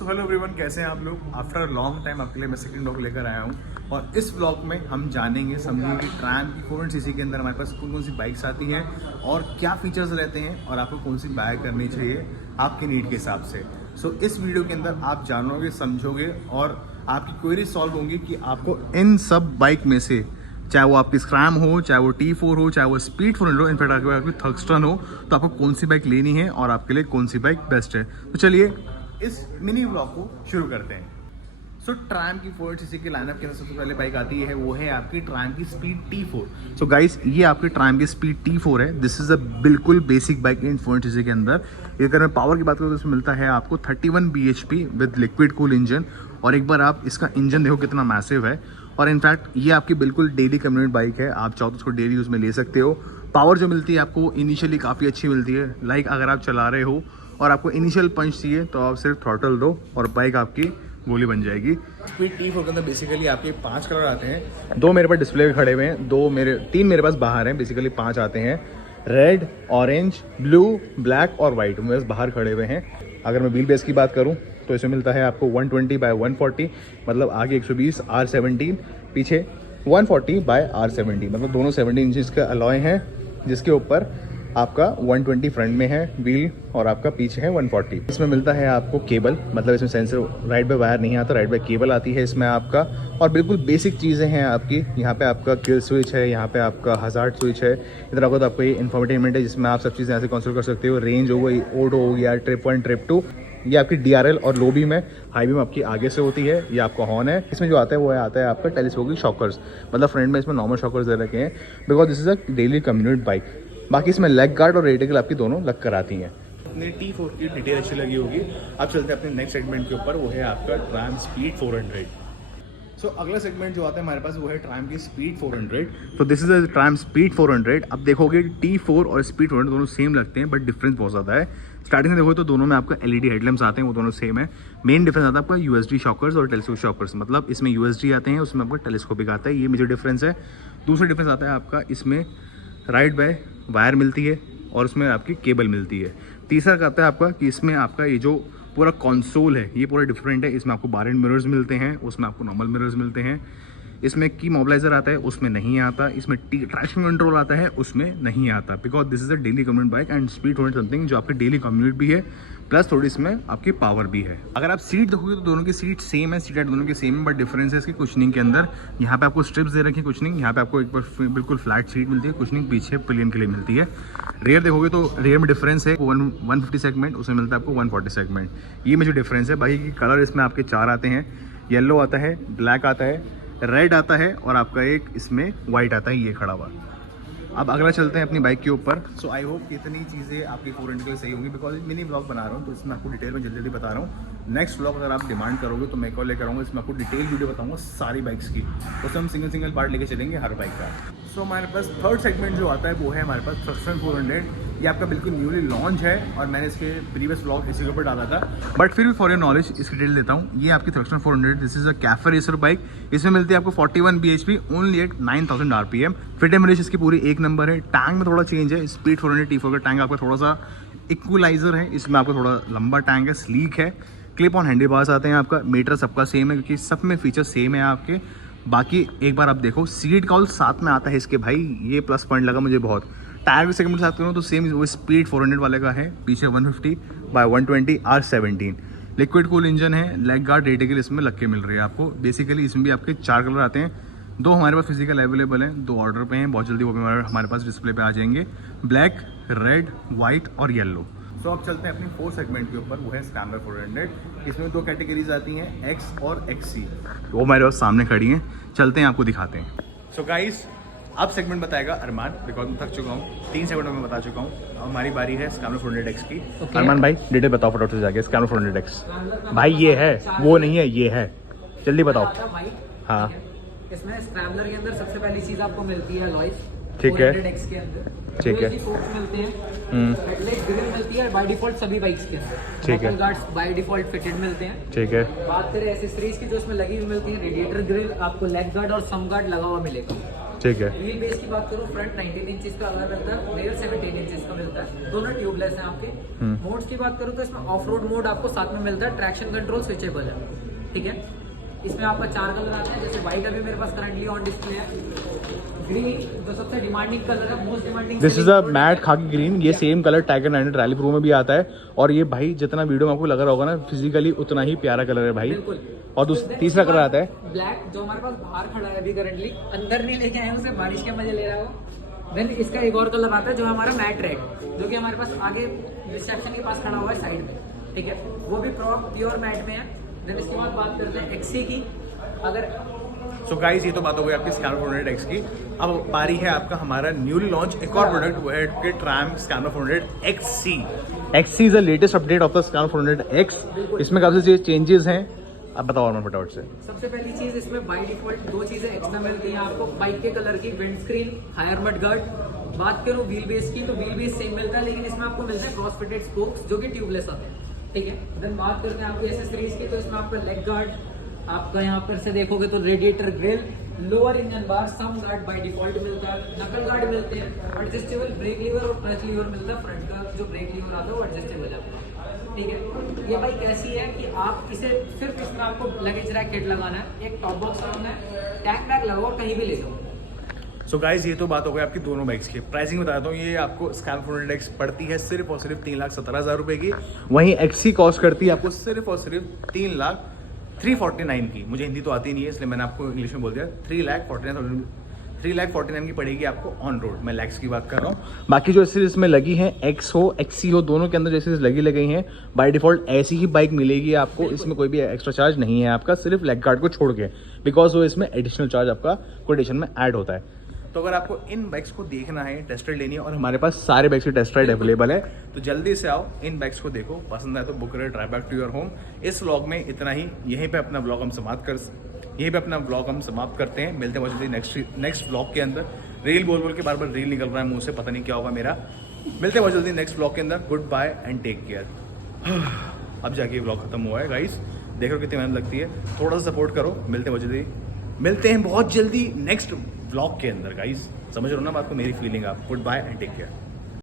So hello everyone, कैसे हैं आप लोग। आफ्टर अ लॉन्ग टाइम आपके लिए मैं सेकंड व्लॉग लेकर आया हूँ और इस व्लॉग में हम जानेंगे समझेंगे कि ट्राम की 400cc के अंदर हमारे पास कौन कौन सी बाइक्स आती हैं और क्या फीचर्स रहते हैं और आपको कौन सी बाय करनी चाहिए आपके नीड के हिसाब से। सो इस वीडियो के अंदर आप जानोगे, समझोगे और आपकी क्वेरी सॉल्व होंगी कि आपको इन सब बाइक में से, चाहे वो आपकी स्क्रैम हो, चाहे वो T4 हो, चाहे वो स्पीड 400 हो, इनफैक्ट आपकी थर्स्टन हो, तो आपको कौन सी बाइक लेनी है और आपके लिए कौन सी बाइक बेस्ट है। तो चलिए इस मिनी व्लॉग को शुरू करते हैं। सो ट्राम की 400cc के लाइनअप के अंदर सबसे पहले बाइक आती है, वो है आपकी ट्राम की स्पीड T4। सो गाइस, ये आपकी ट्राम की स्पीड T4 है। दिस इज अ बिल्कुल बेसिक बाइक इन 400cc के अंदर। अगर मैं पावर की बात करूँ तो इसमें मिलता है आपको 31 bhp with liquid cool engine. और एक बार आप इसका इंजन देखो कितना मैसिव है। और इनफैक्ट ये आपकी बिल्कुल डेली कम्यूनिट बाइक है, आप चाहो तो उसको डेली यूज़ में ले सकते हो। पावर जो मिलती है आपको इनिशियली काफ़ी अच्छी मिलती है। लाइक अगर आप चला रहे हो और आपको इनिशियल पंच चाहिए तो आप सिर्फ थ्रॉटल दो और बाइक आपकी गोली बन जाएगी। स्पीड T4 के अंदर बेसिकली आपके 5 कलर आते हैं। 2 मेरे पास डिस्प्ले पे खड़े हुए हैं, 3 मेरे पास बाहर हैं। बेसिकली 5 आते हैं, रेड, ऑरेंज, ब्लू, ब्लैक और वाइट मेरे पास बाहर खड़े हुए हैं। अगर मैं व्हील बेस की बात करूँ तो इसमें मिलता है आपको 120/140, मतलब आगे 120 R17, पीछे 140/R17, मतलब दोनों 70 इंचज़ का अलॉय हैं, जिसके ऊपर आपका 120 फ्रंट में है व्हील और आपका पीछे है 140। इसमें मिलता है आपको केबल, मतलब इसमें सेंसर राइट पे वायर नहीं आता, राइट पे केबल आती है इसमें आपका। और बिल्कुल बेसिक चीज़ें हैं आपकी। यहाँ पे आपका किल स्विच है, यहाँ पे आपका हज़ार्ड स्विच है। इधर आपको तो आपको ये इन्फॉर्मेटिवमेंट है जिसमें आप सब चीज़ें ऐसे कंट्रोल कर सकते हो। रेंज हो गई, ओडो हो गया, ट्रिप 1, ट्रिप 2। ये आपकी DRL और लो बीम है, हाई बीम आपकी आगे से होती है। ये आपका हॉर्न है। इसमें जो आता है वो आता है आपका टेलीस्कोपिक शॉकर्स, मतलब फ्रंट में इसमें नॉर्मल शॉकर्स दे रखे हैं because this is a daily commute bike. बाकी इसमें लेग गार्ड और रेडिकल आपकी दोनों लग कर आती हैं। अपने T4 की डिटेल अच्छी लगी होगी। अब चलते हैं अपने नेक्स्ट सेगमेंट के ऊपर, वो है आपका ट्राम स्पीड 400। सो अगला सेगमेंट जो आता है हमारे पास वो है ट्राम की स्पीड 400। तो this is a tram speed 400। अब देखोगे T4 और स्पीड 400 दोनों सेम लगते हैं, बट डिफरेंस बहुत ज़्यादा है। स्टार्टिंग में देखो तो दोनों में आपका LED हेडलैम्प्स आते हैं, वो दोनों सेम है। मेन डिफरेंस आता है आपका USD शॉकर्स और टेलीस्कोपिक शॉकर्स, मतलब इसमें USD आते हैं, उसमें आपका टेलीस्कोपिक आता है। ये मेजर डिफरेंस है। दूसरा डिफरेंस आता है आपका इसमें राइट बाय वायर मिलती है और उसमें आपकी केबल मिलती है। तीसरा आता है आपका कि इसमें आपका ये जो पूरा कंसोल है ये पूरा डिफरेंट है। इसमें आपको बार एंड मिरर्स मिलते हैं, उसमें आपको नॉर्मल मिरर्स मिलते हैं। इसमें की मोबिलाइजर आता है, उसमें नहीं आता। इसमें ट्रैक्शन कंट्रोल आता है, उसमें नहीं आता। Because this is a daily commute bike and speed 400 something जो आपकी डेली कम्यूट भी है, प्लस थोड़ी इसमें आपकी पावर भी है। अगर आप सीट देखोगे तो दोनों की सीट सेम है, सीट हाइट दोनों की सेम है, बट डिफरेंस है इसकी कुशनिंग के अंदर। यहाँ पे आपको स्ट्रिप्स दे रखी है कुशनिंग, यहाँ पे आपको एक बार बिल्कुल फ्लैट सीट मिलती है, कुशनिंग पीछे पिलियन के लिए मिलती है। रेयर देखोगे तो रेयर में डिफरेंस है 150 सेगमेंट, उसमें मिलता है आपको 140 सेगमेंट। ये में जो डिफरेंस है। बाकी की कलर इसमें आपके 4 आते हैं, येलो आता है, ब्लैक आता है, रेड आता है और आपका एक इसमें वाइट आता है, ये खड़ा हुआ। अब अगला चलते हैं अपनी बाइक के ऊपर। सो आई होप कि इतनी चीज़ें आपकी 400 के लिए सही होंगी, बिकॉज मिनी ब्लॉग बना रहा हूँ तो इसमें आपको डिटेल में जल्दी जल्दी बता रहा हूँ। नेक्स्ट ब्लॉग अगर आप डिमांड करोगे तो मैं कॉल लेकर आऊँगा, इसमें आपको डिटेल वीडियो बताऊँगा सारी बाइक्स की, उसमें हम सिंगल पार्ट लेके चलेंगे हर बाइक का। सो हमारे पास थर्ड सेगमेंट जो आता है वो है हमारे पास थ्रस्टन 400। ये आपका बिल्कुल न्यूली लॉन्च है और मैंने इसके प्रीवियस ब्लॉग इसी के ऊपर डाला था, बट फिर भी फॉर योर नॉलेज इसकी डिटेल देता हूँ। ये आपकी Thruxton 400, this is a cafe racer bike. इसमें मिलती है आपको 41 bhp only at 9000 RPM। Fit and finish इसकी पूरी एक नंबर है। टैंक में थोड़ा चेंज है, स्पीड 400 T4 का टैंक आपका थोड़ा सा इक्वलाइजर है, इसमें आपको थोड़ा लंबा टैंक है, स्लीक है। क्लिप ऑन हैंडल बार्स आते हैं, आपका मीटर सबका सेम है क्योंकि सब में फीचर सेम है आपके। बाकी एक बार आप देखो सीट कॉल साथ में आता है इसके, भाई ये प्लस पॉइंट लगा मुझे बहुत। टायर के सेगमेंट के साथ करूँ तो सेम वो स्पीड 400 वाले का है, पीछे 150/120 R17। लिक्विड कूल इंजन है, लेग गार्ड रेडिकल इसमें लग के मिल रही है आपको। बेसिकली इसमें भी आपके 4 कलर आते हैं, 2 हमारे पास फिजिकल अवेलेबल हैं, 2 ऑर्डर पे हैं, बहुत जल्दी वो भी हमारे पास डिस्प्ले पे आ जाएंगे, ब्लैक, रेड, वाइट और येलो। सो अब चलते हैं अपनी 4 सेगमेंट के ऊपर, वो है स्क्रैम्बलर 400। इसमें 2 कैटेगरीज आती हैं, X और XC, वो हमारे पास सामने खड़ी हैं। चलते हैं आपको दिखाते हैं। सो गाइस, अब सेगमेंट बताएगा अरमान, बिकॉज मैं थक चुका हूँ, 3 सेगमेंट में बता चुका हूँ। हमारी बारी है स्क्रैम्बलर 400X की। अरमान भाई डिटेल बताओ फटाफट से जाके। स्क्रैम्बलर 400X भाई ये है, वो नहीं है, ये है, जल्दी बताओ। हाँ, इसमें स्क्रैम्बलर के अंदर सबसे पहली चीज आपको मिलती है अलॉयज, ठीक है, 400X के अंदर ठीक है, फोक्स मिलते हैं, हेडलाइट ग्रिल मिलती है बाय डिफॉल्ट सभी बाइक्स के अंदर, ठीक है, गार्ड्स बाय डिफॉल्ट फिटेड मिलते हैं, ठीक है। बात करें एसेसरीज की जो इसमें लगी हुई मिलती है, रेडिएटर ग्रिल आपको लेग गार्ड और सम गार्ड लगा हुआ मिलेगा। ठीक है। व्हील बेस की बात करूँ, फ्रंट 19 इंचेस का अलग मिलता है, रेयर 17 इंचेस का मिलता है, दोनों ट्यूबलेस हैं आपके। मोड्स की बात करूँ तो इसमें ऑफ रोड मोड आपको साथ में मिलता है, ट्रैक्शन कंट्रोल स्विचेबल है, ठीक है। इसमें आपका 4 कलर आते हैं, जैसे व्हाइट अभी मेरे पास करंटली ऑन डिस्प्ले है, ग्रीन जो सबसे डिमांडिंग कलर है, most demanding. This is a matte khaki green, ये same colour Tiger 900 Rally Pro में भी आता है। और ये भाई जितना वीडियो में आपको लग रहा होगा ना, फिजिकली उतना ही प्यारा कलर है भाई। बिल्कुल। और तीसरा कलर आता है ब्लैक, जो हमारे पास बाहर खड़ा है अभी करंटली, अंदर नहीं लेके आए उसे, बारिश के मजे ले रहा हो। देन इसका एक और कलर आता है जो है हमारा मैट रेड, जो कि हमारे पास आगे रिसेप्शन के पास खड़ा हुआ है साइड में, ठीक है, वो भी प्योर मैट में है। देन इसके बाद बात करते हैं एक्सी की। अगर सो गाइस, ये तो बात हो गई आपकी स्कैनर 400X की। अब बारी है आपका हमारा न्यूली लॉन्च एक और प्रोडक्ट, वो है आपके tram scanner 400XC। XC is the latest update of the scanner 400X। इसमें काफी सारे चेंजेस हैं, अब बताओ और मैं फटाफट से। सबसे पहली चीज, इसमें बाय डिफॉल्ट 2 चीजें एक्स्ट्रा मिलती हैं आपको, बाइक के कलर की windscreen, higher mudguard. बात करूं व्हील बेस की, तो व्हील बेस सेम मिलता है, लेकिन इसमें आपको मिलते हैं क्रॉस फिटेड स्पोक्स जो कि ट्यूबलेस आते हैं, ठीक है। देन बात करते हैं आपकी एसेसरीज की, तो इसमें आपका लेग गार्ड, आपका यहाँ पर से देखोगे तो radiator grille, lower engine bar, sump guard by default मिलता है, नकल गार्ड मिलते हैं, एडजस्टेबल ब्रेक लीवर और क्लच लीवर मिलता है। फ्रंट का जो ब्रेक लीवर आता है वो एडजस्टेबल है, ठीक है। ये बाइक ऐसी है कि आप इसे सिर्फ इसमें आपको लगेज रैक किट लगाना है, एक टॉप बॉक्स लगाना है, टैंक बैग लगाओ और कहीं भी ले जाओ। सो गाइज, ये तो बात हो गई आपकी दोनों बाइक्स की। प्राइसिंग बताता हूँ, ये आपको स्कैनर 400X पड़ती है सिर्फ और सिर्फ 3,17,000 रुपए की। वहीं XC कॉस्ट करती है आपको सिर्फ और सिर्फ 3,349 की। मुझे हिंदी तो आती नहीं है, इसलिए मैंने आपको इंग्लिश में बोल दिया। 3,49,000 की पड़ेगी आपको ऑन रोड। मैं लैक्स की बात कर रहा हूँ। बाकी जो एसेसरीज इसमें लगी हैं, X हो XC हो, दोनों के अंदर जो एसेसरीज लगी गई हैं, बाय डिफॉल्ट ऐसी ही बाइक मिलेगी आपको। इसमें कोई भी एक्स्ट्रा चार्ज नहीं है आपका, सिर्फ लेग गार्ड को छोड़ के, बिकॉज वो इसमें एडिशनल चार्ज आपका कोटेशन में ऐड होता है। तो अगर आपको इन बाइक्स को देखना है, टेस्ट राइड लेनी है, और हमारे पास सारे बाइक्स की टेस्ट राइड अवेलेबल है, तो जल्दी से आओ, इन बाइक्स को देखो, पसंद आए तो बुक करो, drive back to your home. इस व्लॉग में इतना ही। यहीं पे अपना व्लॉग हम समाप्त करते हैं। मिलते हैं बहुत जल्दी नेक्स्ट व्लॉग के अंदर। रील बोल के बार बार रील निकल रहा है मुंह से, पता नहीं क्या होगा मेरा। मिलते हैं बहुत जल्दी नेक्स्ट व्लॉग के अंदर। Goodbye and take care. अब जाके व्लॉग खत्म हुआ है गाइस, देख लो कितनी मेहनत लगती है, थोड़ा सा सपोर्ट करो। मिलते हैं बहुत जल्दी नेक्स्ट व्लॉग के अंदर गाइस। समझ रहे हो ना बात को, मेरी फीलिंग आप। Goodbye and take care.